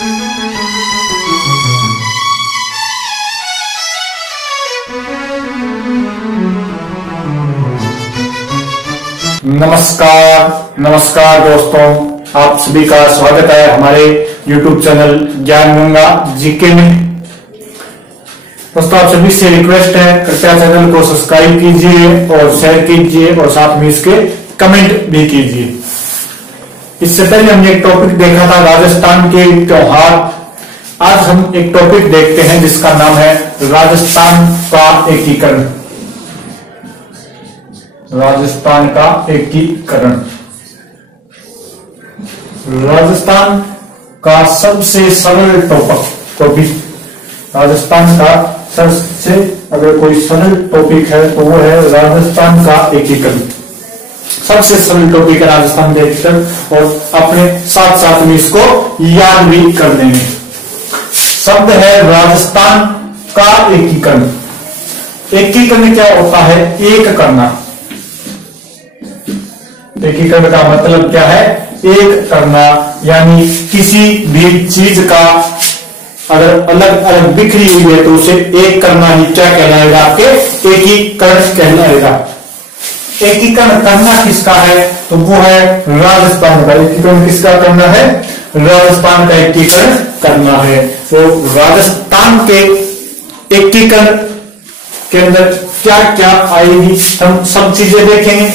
नमस्कार दोस्तों, आप सभी का स्वागत है हमारे YouTube चैनल ज्ञान गंगा जीके में। दोस्तों, आप सभी से रिक्वेस्ट है, कृपया चैनल को सब्सक्राइब कीजिए और शेयर कीजिए और साथ में इसके कमेंट भी कीजिए। इससे पहले हमने एक टॉपिक देखा था राजस्थान के त्योहार। आज हम एक टॉपिक देखते हैं जिसका नाम है राजस्थान का एकीकरण। राजस्थान का एकीकरण। राजस्थान का सबसे सरल टॉपिक, राजस्थान का सबसे अगर कोई सरल टॉपिक है तो वो है राजस्थान का एकीकरण। सबसे सरल टॉपिक है राजस्थान का एकीकरण और अपने साथ साथ में इसको याद भी कर लेंगे। शब्द है राजस्थान का एकीकरण। एकीकरण क्या होता है? एक करना। एकीकरण का मतलब क्या है? एक करना, यानी किसी भी चीज का अगर अलग अलग बिखरी हुई है तो उसे एक करना ही क्या कहलाएगा? आपके एकीकरण कहलाएगा। एकीकरण करना किसका है? तो वो है राजस्थान का। एकीकरण किसका करना है? राजस्थान का एकीकरण करना है। तो राजस्थान के एकीकरण के अंदर क्या क्या आएगी, हम सब चीजें देखेंगे।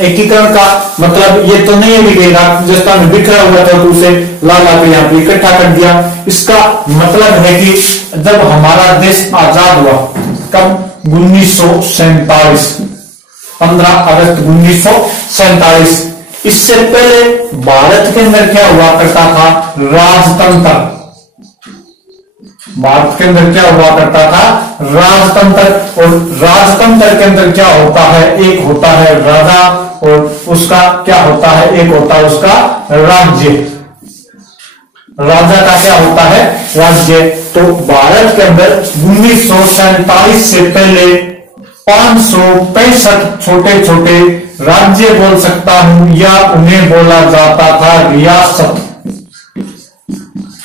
एकीकरण का मतलब ये तो नहीं लिखेगा राजस्थान में बिखरा हुआ था तो उसे ला के यहाँ पे इकट्ठा कर दिया। इसका मतलब है कि जब हमारा देश आजाद हुआ, कब? 1947, 15 अगस्त 1947। इससे पहले भारत के अंदर क्या हुआ करता था? राजतंत्र। भारत के अंदर क्या हुआ करता था? राजतंत्र। और राजतंत्र के अंदर क्या होता है? एक होता है राजा और उसका क्या होता है? एक होता है उसका राज्य। राजा का क्या होता है? राज्य। तो भारत के अंदर 1947 से पहले 565 छोटे छोटे राज्य बोल सकता हूं या उन्हें बोला जाता था रियासत।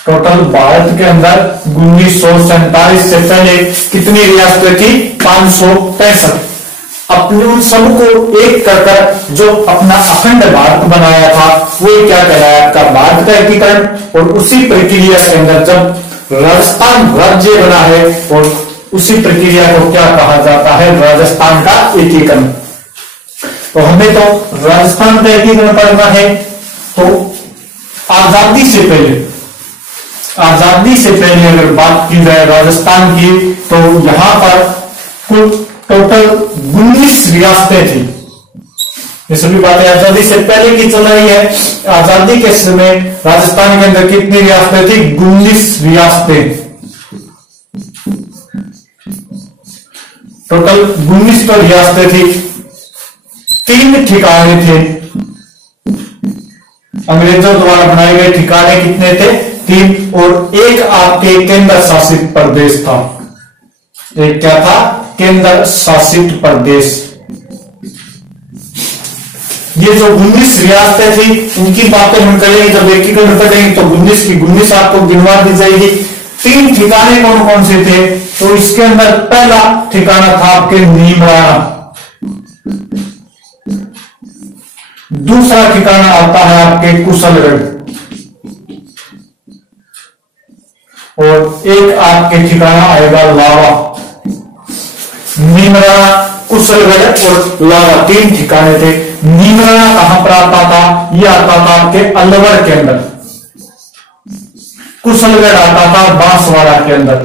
टोटल भारत के अंदर 1947 से पहले कितनी रियासतें थी? 565। अपने उन सबको एक कर जो अपना अखंड भारत बनाया था वो क्या कहलाया? आपका भारत का एकीकरण। और उसी प्रक्रिया के अंदर जब राजस्थान राज्य बना है और उसी प्रक्रिया को क्या कहा जाता है? राजस्थान का एकीकरण। तो हमें तो राजस्थान का एकीकरण पढ़ना है। तो आजादी से पहले अगर बात की जाए राजस्थान की तो यहां पर कुल टोटल 19 रियासतें थी। ये सभी बातें आजादी से पहले की चल रही है। आजादी के समय राजस्थान के अंदर कितनी रियासतें थी? 19 रियासतें। टोटल 19 तो रियासतें थी। 3 ठिकाने थे, अंग्रेजों द्वारा बनाए गए ठिकाने कितने थे? 3। और एक आपके केंद्र शासित प्रदेश था। एक क्या था? केंद्र शासित प्रदेश। ये जो 19 रियासतें थी उनकी बातें हम करेंगे जब एकीकरण करेंगे तो 19 की 19 आपको गिनवा दी जाएगी। 3 ठिकाने कौन कौन से थे? तो इसके अंदर पहला ठिकाना था आपके नीमराना। दूसरा ठिकाना आता है आपके कुशलगढ़ और एक आपके ठिकाना आएगा लावा। नीमराना, कुशलगढ़ और लावा 3 ठिकाने थे। नीमराना कहां पर आता था? यह आता था आपके अलवर के अंदर। कुशलगढ़ आता था बांसवाड़ा के अंदर।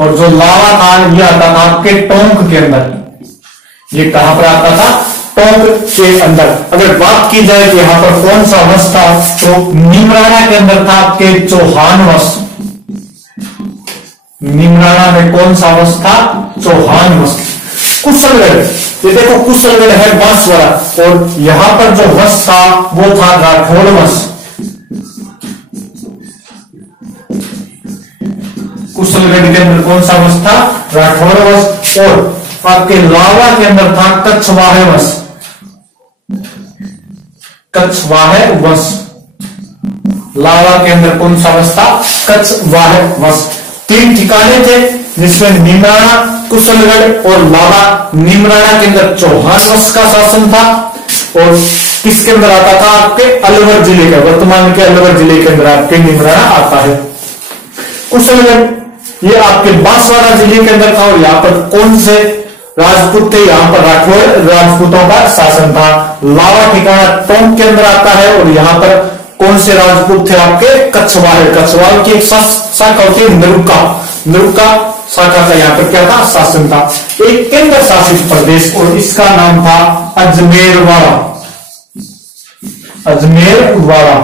और जो लावा था यह आता था आपके टोंक के अंदर। ये कहां पर आता था? टोंक के अंदर। अगर बात की जाए कि यहां पर कौन सा वंश था तो नीमराना के अंदर था आपके चौहान वंश। नीमराना में कौन सा वंश था? चौहान वंश। कुशलगढ़, ये देखो कुशलगढ़ है बांसवाड़ा और यहां पर जो वंश था वो था राठौड़ वंश। कुशलगढ़ के अंदर कौन सा वंश था? राठौड़ वंश। और आपके लावा के अंदर था कछवाहे वंश। कछवाहे वंश। लावा के अंदर कौन सा वंश था? कछवाह वंश। 3 ठिकाने थे जिसमें निमराना, कुशलगढ़ और लावा। निमराना के अंदर चौहान वंश का शासन था और किसके अंदर आता था? आपके अलवर जिले का, वर्तमान के अलवर जिले के अंदर आपके निमराना आता है। कुशलगढ़ ये आपके बांसवाड़ा जिले के अंदर था और यहाँ पर कौन से राजपूत थे? यहाँ पर राठौर राजपूतों का शासन था। लावा ठिकाना टोंक के अंदर आता है और यहाँ पर कौन से राजपूत थे? आपके कछवाह। कछवाह की एक शाखा होती है निरुक्का। निरुक्का शाखा का यहाँ पर क्या था? शासन था। एक केंद्र शासित प्रदेश और इसका नाम था अजमेरवाड़ा। अजमेरवाड़ा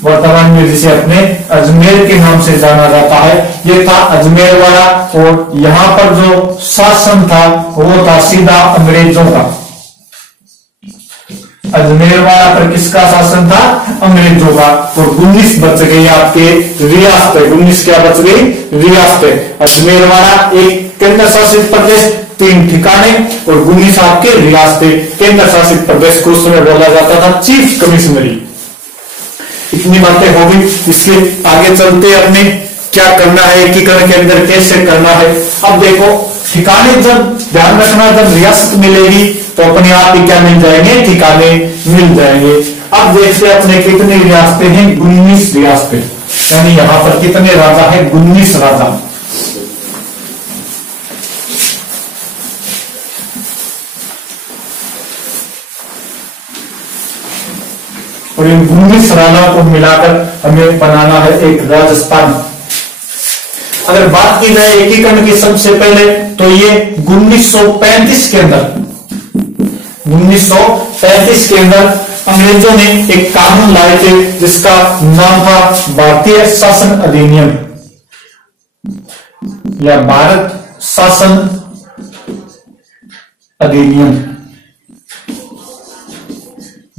वर्तमान में जिसे अपने अजमेर के नाम से जाना जाता है, ये था अजमेरवाड़ा। और यहां पर जो शासन था वो था सीधा अंग्रेजों का। अजमेरवाड़ा पर किसका शासन था? अंग्रेजों का। और 19 बच गई आपके रियासतें। 19 क्या बच गई? रियासतें। अजमेरवाड़ा एक केंद्र शासित प्रदेश, 3 ठिकाने और 19 आपके रियासतें। केंद्र शासित प्रदेश को उस समय बोला जाता था चीफ कमिश्नरी। इतनी बातें होगी, इसके आगे चलते अपने क्या करना है, एकीकरण के अंदर कैसे करना है। अब देखो ठिकाने जब ध्यान रखना, जब रियासत मिलेगी तो अपने आप ही क्या मिल जाएंगे? ठिकाने मिल जाएंगे। अब देखते अपने कितने रियासतें हैं? 19 रियासतें। यानी यहां पर कितने राजा है? 19 राजा। और इन 19 राजाओं को मिलाकर हमें बनाना है एक राजस्थान। अगर बात की जाए एकीकरण की सबसे पहले तो ये 1935 के अंदर 1935 के अंदर अंग्रेजों ने एक कानून लाए थे जिसका नाम था भारतीय शासन अधिनियम या भारत शासन अधिनियम।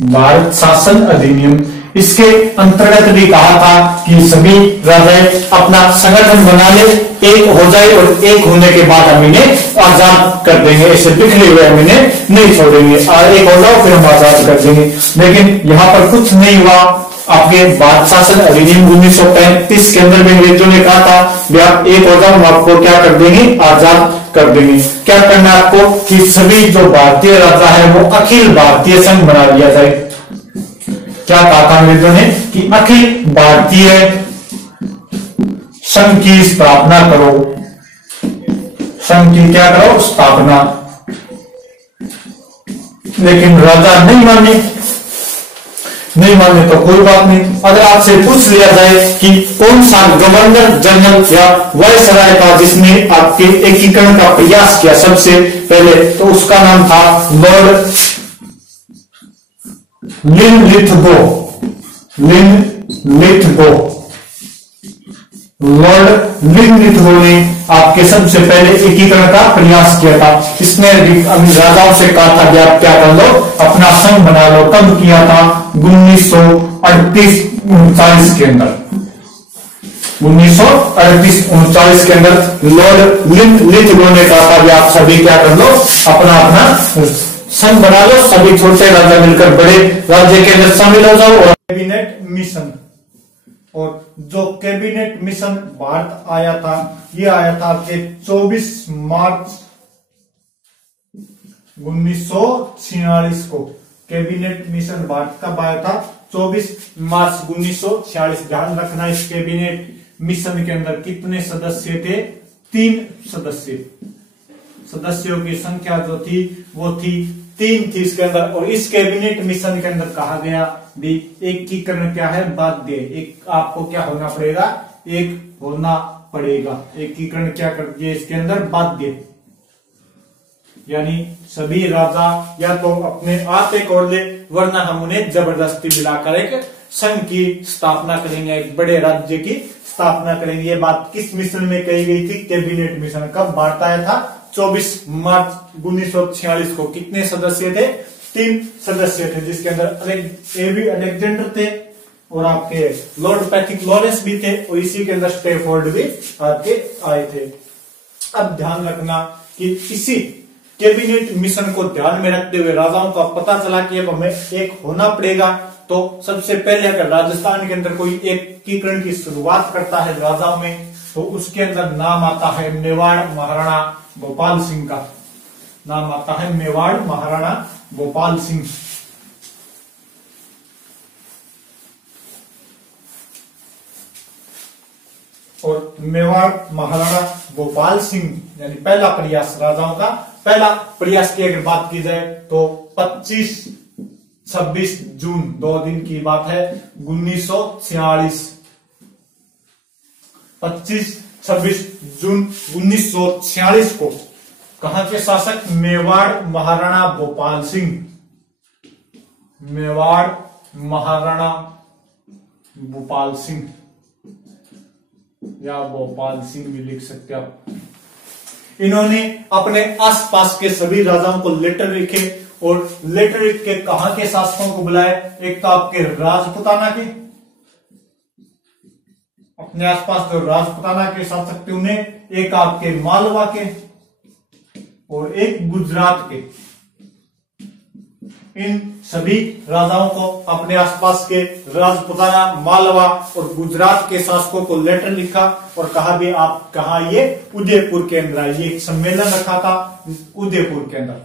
भारत शासन अधिनियम, इसके अंतर्गत भी कहा था कि सभी राज्य अपना संगठन बना ले, एक हो जाए और एक होने के बाद हम इन्हें आजाद कर देंगे। ऐसे बिखरे हुए हम इन्हें नहीं छोड़ेंगे, एक हो जाओ फिर हम आजाद कर देंगे। लेकिन यहां पर कुछ नहीं हुआ। आपके भारत शासन अधिनियम 1935 के अंदर में अंग्रेजों ने कहा था कि आप एक हो जाओ, हम आपको क्या कर देंगे? आजाद कर देंगे। क्या करना है आपको? कि सभी जो भारतीय राजा है वो अखिल भारतीय संघ बना दिया जाए। क्या कहा था अंग्रेजों ने? कि अखिल भारतीय संघ की स्थापना करो। संघ की क्या करो? स्थापना। लेकिन राजा नहीं माने। नहीं माने तो कोई बात नहीं। अगर आपसे पूछ लिया जाए कि कौन सा गवर्नर जनरल या वायसराय था जिसने आपके एकीकरण का प्रयास किया सबसे पहले, तो उसका नाम था Lord Linlithgow. Linlithgow. Lord Linlithgow ने आपके सबसे पहले एकीकरण का प्रयास किया था। इसने राजाओं से कहा था कि आप क्या कर लो? अपना संघ बना लो। कब किया था? 1938-39 के अंदर। 1938-39 के अंदर लॉर्ड लिनलिथगो ने कहा था कि आप सभी क्या कर लो? अपना अपना संघ बना लो, सभी छोटे राजा मिलकर बड़े राज्य के अंदर शामिल हो जाओ। और कैबिनेट मिशन, और जो कैबिनेट मिशन भारत आया था, ये आया था आपके 24 मार्च 1946 को। कैबिनेट मिशन भारत कब आया था? 24 मार्च 1946। ध्यान रखना इस कैबिनेट मिशन के अंदर कितने सदस्य थे? 3 सदस्य। सदस्यों की संख्या जो थी वो थी 3 थी इसके अंदर। और इस कैबिनेट मिशन के अंदर कहा गया भी एकीकरण क्या है? बाध्य। एक आपको क्या होना पड़ेगा? एक होना पड़ेगा। एकीकरण क्या कर दिया इसके अंदर? बाध्य। यानी सभी राजा या तो अपने आप एक और ले, वरना हम उन्हें जबरदस्ती मिलाकर एक संघ की स्थापना करेंगे, एक बड़े राज्य की स्थापना करेंगे। ये बात किस मिशन में कही गई थी? Cabinet mission. कब भारत आया था? 24 मार्च 1946 को। कितने सदस्य थे? 3 सदस्य थे, जिसके अंदर एबी अलेक्जेंडर थे और आपके लॉर्ड पैट्रिक लॉरेंस भी थे और इसी के अंदर स्टैफोर्ड भी आपके आए थे। अब ध्यान रखना कि इसी कैबिनेट मिशन को ध्यान में रखते हुए राजाओं को पता चला कि अब हमें एक होना पड़ेगा, तो सबसे पहले अगर राजस्थान के अंदर कोई एकीकरण की शुरुआत करता है राजाओं में, तो उसके अंदर नाम आता है मेवाड़ महाराणा गोपाल सिंह का। नाम आता है मेवाड़ महाराणा गोपाल सिंह। और मेवाड़ महाराणा गोपाल सिंह यानी पहला प्रयास, राजाओं का पहला प्रयास की अगर बात की जाए तो 25-26 जून 2 दिन की बात है 1946। 25-26 जून 1946 को कहां के शासक? मेवाड़ महाराणा गोपाल सिंह। मेवाड़ महाराणा गोपाल सिंह या भोपाल सिंह भी लिख सकते हैं आप। इन्होंने अपने आसपास के सभी राजाओं को लेटर लिखे और लेटर लिख के कहां के शासकों को बुलाए? एक तो आपके राजपुताना के, अपने आसपास जो राजपुताना के शासक थे उन्हें, एक आपके मालवा के और एक गुजरात के। इन सभी राजाओं को अपने आसपास के राजपुताना, मालवा और गुजरात के शासकों को लेटर लिखा और कहा भी आप कहा, ये उदयपुर के अंदर। ये एक सम्मेलन रखा था उदयपुर के अंदर।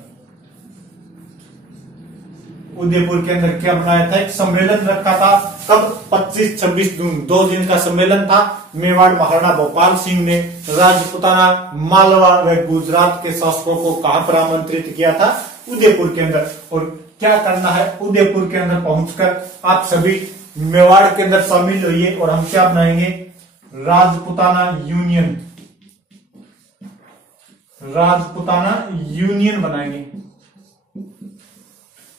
उदयपुर के अंदर क्या बनाया था? एक सम्मेलन रखा था। कब? 25-26 जून 2 दिन का सम्मेलन था। मेवाड़ महाराणा गोपाल सिंह ने राजपुताना, मालवा व गुजरात के शासकों को कहां पर आमंत्रित किया था? उदयपुर के अंदर। और क्या करना है? उदयपुर के अंदर पहुंचकर आप सभी मेवाड़ के अंदर शामिल होइए और हम क्या बनाएंगे? राजपुताना यूनियन। राजपुताना यूनियन बनाएंगे।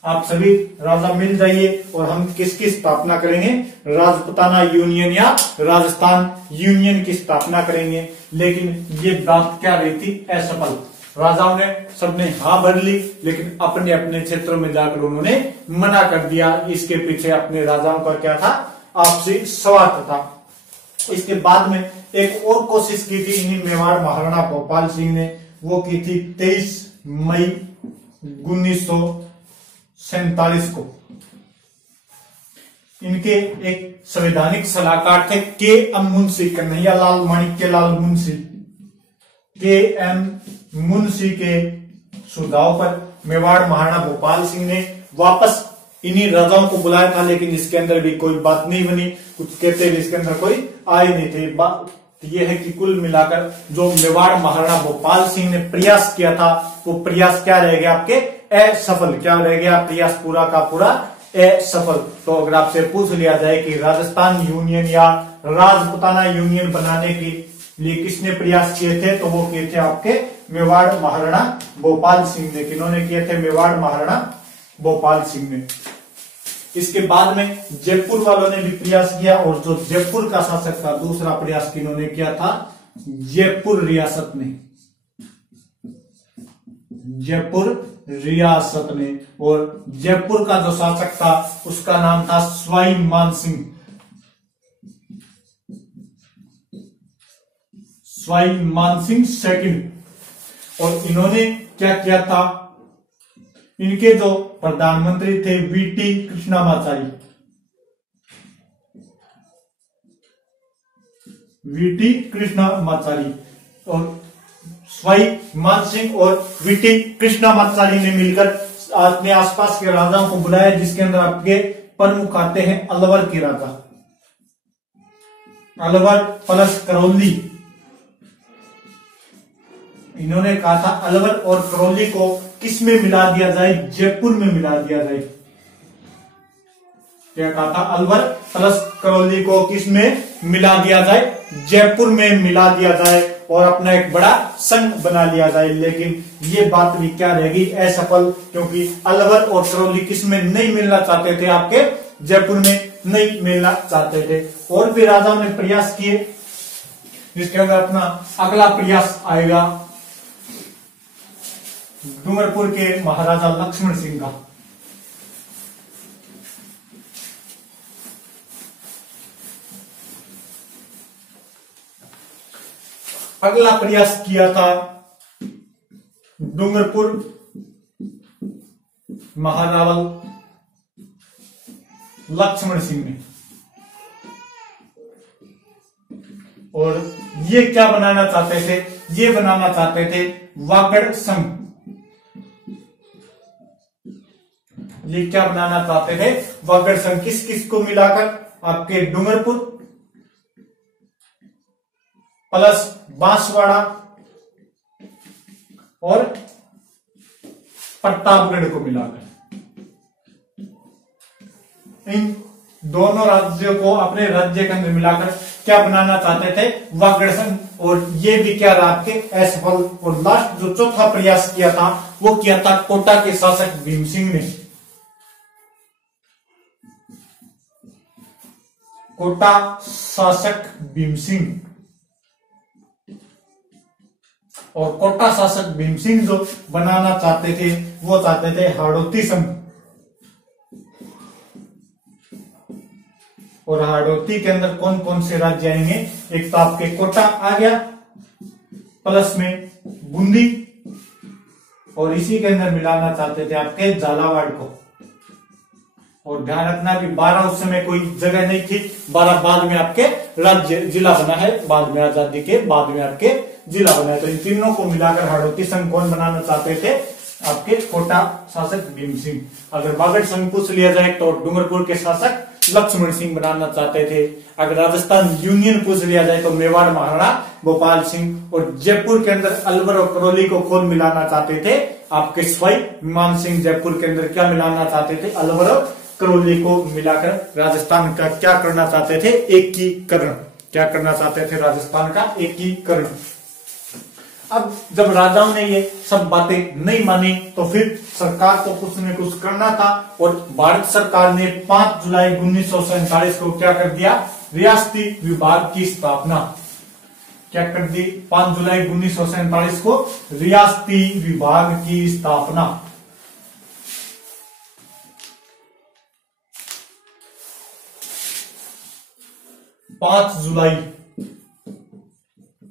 आप सभी राजा मिल जाइए और हम किसकी स्थापना करेंगे? राजपुताना यूनियन या राजस्थान यूनियन की स्थापना करेंगे। लेकिन ये बात क्या रही थी? असफल। राजाओं ने सबने हाँ भर ली, लेकिन अपने अपने क्षेत्रों में जाकर उन्होंने मना कर दिया। इसके पीछे अपने राजाओं का क्या था? आपसी स्वार्थ था। इसके बाद में एक और कोशिश की थी इन्हीं मेवाड़ महाराणा गोपाल सिंह ने, वो की थी 23 मई 1947 को। इनके एक संवैधानिक सलाहकार थे के एम मुंशी, कन्हैया लाल माणिक्य लाल मुंशी। के एम मुंशी के सुझाव पर मेवाड़ महाराणा गोपाल सिंह ने वापस इन्हीं राजाओं को बुलाया था, लेकिन इसके अंदर भी कोई बात नहीं बनी। कुछ कहते हैं इसके अंदर कोई आए नहीं थे। बात यह है कि कुल मिलाकर जो मेवाड़ महाराणा गोपाल सिंह ने प्रयास किया था, वो प्रयास क्या रह गया? आपके असफल। क्या रह गया? प्रयास पूरा का पूरा असफल। तो अगर आपसे पूछ लिया जाए कि राजस्थान यूनियन या राजपुताना यूनियन बनाने के लिए किसने प्रयास किए थे, तो वो किए थे आपके मेवाड़ महाराणा गोपाल सिंह ने। किन्होंने किए थे? मेवाड़ महाराणा गोपाल सिंह ने। इसके बाद में जयपुर वालों ने भी प्रयास किया, और जो जयपुर का शासक था, दूसरा प्रयास किन्होंने किया था? जयपुर रियासत ने। जयपुर रियासत ने। और जयपुर का जो शासक था उसका नाम था सवाई मान सिंह। सवाई मान सिंह सेकंड। और इन्होंने क्या किया था? इनके जो प्रधानमंत्री थे वीटी कृष्णामाचारी। वीटी कृष्णामाचारी और सवाई मान सिंह और वीटी कृष्णामाचारी ने मिलकर अपने आसपास के राजाओं को बुलाया, जिसके अंदर आपके प्रमुख आते हैं अलवर के राजा, अलवर प्लस करौली। इन्होंने कहा था अलवर और करौली को किस में मिला दिया जाए? जयपुर में मिला दिया जाए। क्या कहा था? अलवर प्लस करौली को किस में मिला दिया जाए? जयपुर में मिला दिया जाए और अपना एक बड़ा संघ बना लिया जाए। लेकिन ये बात भी क्या रहेगी? असफल, क्योंकि अलवर और करौली किस में नहीं मिलना चाहते थे? आपके जयपुर में नहीं मिलना चाहते थे। और भी राजाओं ने प्रयास किए, जिसके अंदर अपना अगला प्रयास आएगा डूंगरपुर के महाराजा लक्ष्मण सिंह का। अगला प्रयास किया था डूंगरपुर महारावल लक्ष्मण सिंह ने। और ये क्या बनाना चाहते थे? ये बनाना चाहते थे वागड़ संघ। ये क्या बनाना चाहते थे? वागड़ संघ। किस किस को मिलाकर? आपके डूंगरपुर प्लस बांसवाड़ा और प्रतापगढ़ को मिलाकर इन दोनों राज्यों को अपने राज्य के अंदर मिलाकर क्या बनाना चाहते थे? वागड़ संघ। और ये भी क्या रहा आपके असफल। और लास्ट जो चौथा प्रयास किया था वो किया था कोटा के शासक भीम सिंह ने। कोटा शासक भीम सिंह। और कोटा शासक भीम सिंह जो बनाना चाहते थे वो चाहते थे हाड़ौती संघ। और हाड़ौती के अंदर कौन कौन से राज्य आएंगे? एक तो आपके कोटा आ गया, प्लस में बूंदी, और इसी के अंदर मिलाना चाहते थे आपके झालावाड़ को। और ध्यान रखना भी 12 उस समय कोई जगह नहीं थी, 12 बाद में आपके राज्य जिला बना है, बाद में आजादी के बाद में आपके जिला बना है। तो इन तीनों को मिलाकर हाड़ौती संघ कौन बनाना चाहते थे? आपके कोटा शासक भीम सिंह। अगर वागड़ संघ पूछ लिया जाए तो डूंगरपुर के शासक लक्ष्मण सिंह बनाना चाहते थे। अगर राजस्थान यूनियन पूछ लिया जाए तो मेवाड़ महाराणा गोपाल सिंह। और जयपुर के अंदर अलवर और करौली को कौन मिलाना चाहते थे? आपके सवाई मान सिंह जयपुर के अंदर क्या मिलाना चाहते थे? अलवर और करौली को मिलाकर राजस्थान का क्या करना चाहते थे? एकीकरण। क्या करना चाहते थे? राजस्थान का एकीकरण। अब जब राजाओं ने ये सब बातें नहीं मानी तो फिर सरकार को कुछ न कुछ करना था। और भारत सरकार ने 5 जुलाई 1947 को क्या कर दिया? रियासती विभाग की स्थापना। क्या कर दी? 5 जुलाई 1947 को रियासती विभाग की स्थापना। जुलाई,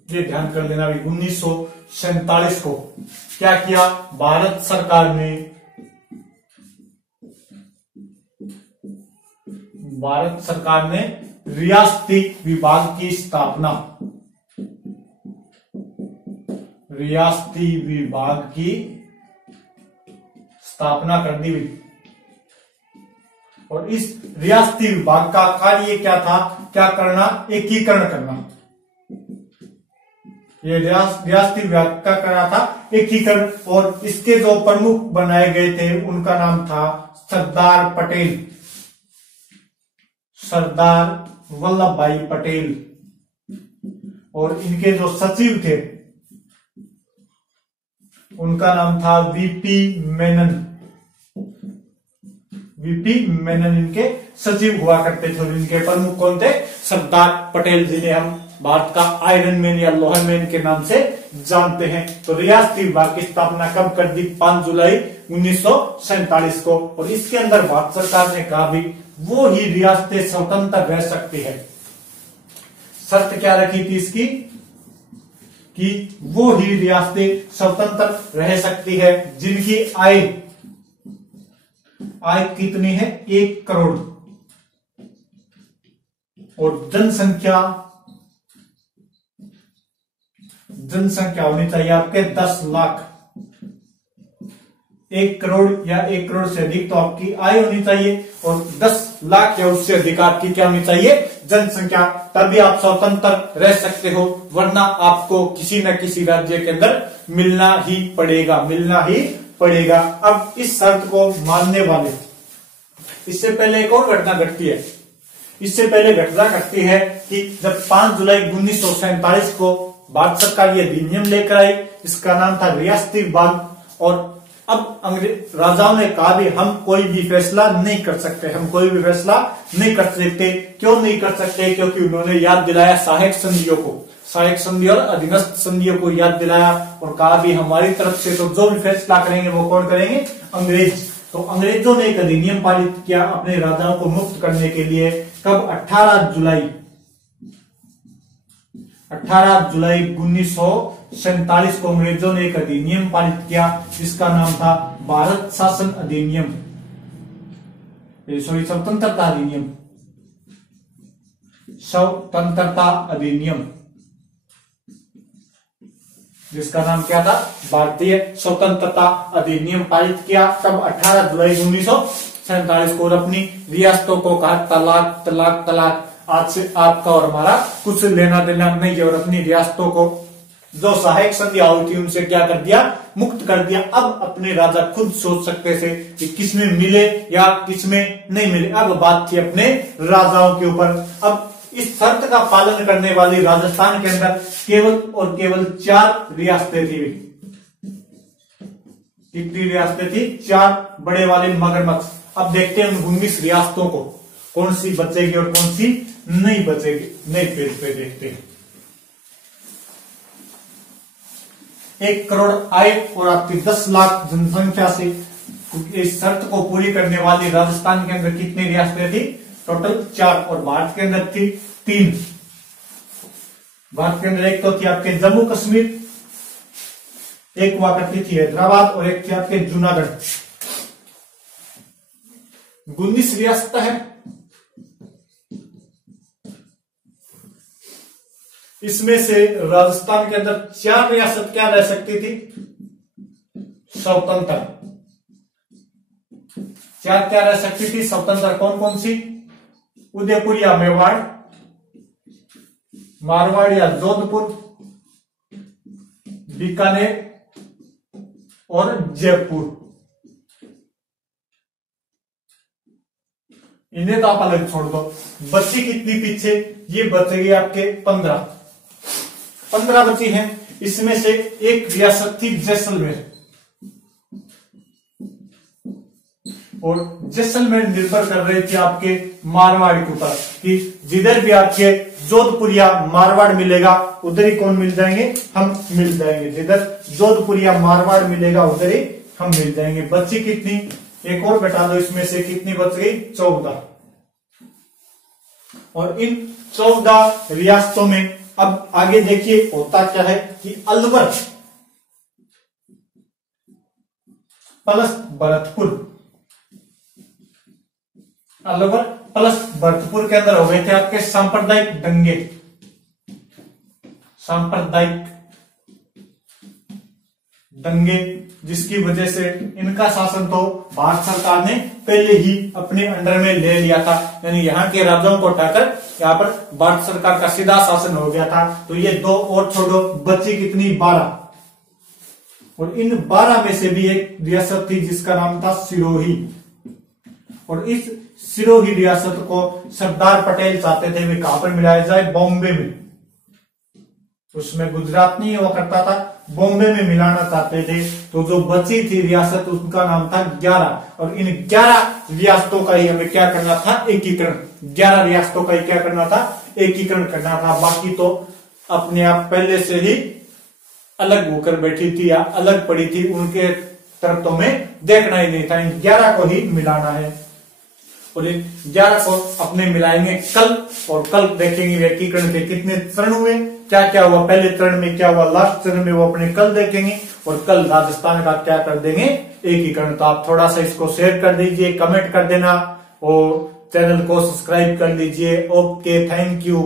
ये ध्यान कर लेना भी 1947 को क्या किया? भारत सरकार ने रियासती विभाग की स्थापना। रियासती विभाग की स्थापना कर दी। और इस रियासती विभाग का कार्य क्या था? क्या करना? एकीकरण करना। ये रियासती विभाग का करना था एकीकरण। और इसके जो प्रमुख बनाए गए थे उनका नाम था सरदार पटेल, सरदार वल्लभ भाई पटेल। और इनके जो सचिव थे उनका नाम था वीपी मेनन। वीपी मेनन इनके सचिव हुआ करते थे। और इनके प्रमुख कौन थे? सरदार पटेल, जिन्हें हम भारत का आयरन मैन या लोहा मैन के नाम से जानते हैं। तो रियासती विभाग की स्थापना कब कर दी? 5 जुलाई 1947 को। और इसके अंदर भारत सरकार ने कहा भी वो ही रियासतें स्वतंत्र रह सकती है। शर्त क्या रखी थी इसकी? कि वो ही रियासतें स्वतंत्र रह सकती है जिनकी आय कितनी है? 1 करोड़। और जनसंख्या होनी चाहिए आपके 10 लाख। 1 करोड़ या 1 करोड़ से अधिक तो आपकी आय होनी चाहिए। और 10 लाख या उससे अधिक आपकी क्या होनी चाहिए? जनसंख्या। तभी आप स्वतंत्र रह सकते हो, वरना आपको किसी न किसी राज्य के अंदर मिलना ही पड़ेगा। अब इस शर्त को मानने वाले, इससे पहले एक और घटना घटती है। इससे पहले घटना घटती है कि जब 5 जुलाई 1947 को भारत सरकार ये अधिनियम लेकर आई, इसका नाम था रियासती विभाग। और अब अंग्रेज राजाओं ने कहा भी हम कोई भी फैसला नहीं कर सकते, क्यों नहीं कर सकते? क्योंकि उन्होंने याद दिलाया सहायक संधि और अधीनस्थ संधियों को याद दिलाया। और कहा भी हमारी तरफ से तो जो भी फैसला करेंगे वो कौन करेंगे? अंग्रेज। तो अंग्रेजों ने एक अधिनियम पारित किया अपने राजाओं को मुक्त करने के लिए। कब? 18 जुलाई 1947 को अंग्रेजों ने एक अधिनियम पारित किया जिसका नाम था भारत शासन अधिनियम। सॉरी स्वतंत्रता अधिनियम, स्वतंत्रता अधिनियम, जिसका नाम क्या था, भारतीय स्वतंत्रता अधिनियम पारित किया तब 18 जुलाई 1947 को, और अपनी रियासतों को कहा तलाक तलाक तलाक, आज से आपका और हमारा कुछ लेना देना नहीं है, और अपनी रियासतों को जो सहायक संधियां हुई थी उनसे क्या कर दिया, मुक्त कर दिया। अब अपने राजा खुद सोच सकते थे कि किसमें मिले या किसमें नहीं मिले, अब बात थी अपने राजाओं के ऊपर। अब इस शर्त का पालन करने वाली राजस्थान के अंदर केवल और केवल 4 रियासतें थी। कितनी रियासतें थी, 4 बड़े वाले मगरमच्छ। अब देखते हैं उन 19 रियासतों को कौन सी बचेगी और कौन सी नहीं बचेगी। नहीं पेज पे देखते हैं। 1 करोड़ आय और आपकी 10 लाख जनसंख्या से इस शर्त को पूरी करने वाली राजस्थान के अंदर कितनी रियासतें थी, टोटल 4, और भारत के अंदर थी 3। भारत के अंदर एक तो थी आपके जम्मू कश्मीर, एक हुआ करती थी हैदराबाद, और एक थी आपके जूनागढ़। 19 रियासत है। इसमें से राजस्थान के अंदर 4 रियासत क्या रह सकती थी, स्वतंत्र। 4 क्या रह सकती थी स्वतंत्र, कौन कौन सी, उदयपुर या मेवाड़, मारवाड़ या जोधपुर, बीकानेर और जयपुर। इन्हें तो आप अलग छोड़ दो। बच्ची कितनी पीछे, ये बचेगी आपके 15 बची हैं। इसमें से एक रियासत थी जैसलमेर, और जैसलमेर निर्भर कर रही थी आपके मारवाड़ के ऊपर कि जिधर भी आपके जोधपुर या मारवाड़ मिलेगा उधर ही कौन मिल जाएंगे, हम मिल जाएंगे। जिधर जोधपुर या मारवाड़ मिलेगा उधर ही हम मिल जाएंगे। बच्ची कितनी, एक और घटा दो, इसमें से कितनी बच गई, 14। और इन 14 रियासतों में अब आगे देखिए होता क्या है कि अलवर प्लस भरतपुर, अलवर प्लस भरतपुर के अंदर हो गए थे आपके सांप्रदायिक दंगे, सांप्रदायिक दंगे, जिसकी वजह से इनका शासन तो भारत सरकार ने पहले ही अपने अंडर में ले लिया था। यानी यहाँ के राजाओं को हटाकर यहाँ पर भारत सरकार का सीधा शासन हो गया था। तो ये 2 और छोड़ो, बची कितनी, 12। और इन 12 में से भी एक रियासत थी जिसका नाम था सिरोही, और इस सिरोही रियासत को सरदार पटेल चाहते थे वे कहां पर मिलाया जाए, बॉम्बे में। उसमें गुजरात नहीं हुआ करता था, बॉम्बे में मिलाना चाहते थे। तो जो बची थी रियासत उसका नाम था 11, और इन 11 रियासतों का ही हमें क्या करना था, एकीकरण। 11 रियासतों का ही क्या करना था, एकीकरण करना था। बाकी तो अपने आप पहले से ही अलग होकर बैठी थी या अलग पड़ी थी, उनके तरफ तो हमें देखना ही नहीं था। इन 11 को ही मिलाना है, और इन 11 को अपने मिलाएंगे कल, और कल देखेंगे एकीकरण के कितने चरण हुए, क्या क्या हुआ पहले चरण में, क्या हुआ लास्ट चरण में, वो अपने कल देखेंगे। और कल राजस्थान का क्या कर देंगे, एकीकरण। तो आप थोड़ा सा इसको शेयर कर दीजिए, कमेंट कर देना, और चैनल को सब्सक्राइब कर लीजिए। Okay, thank you.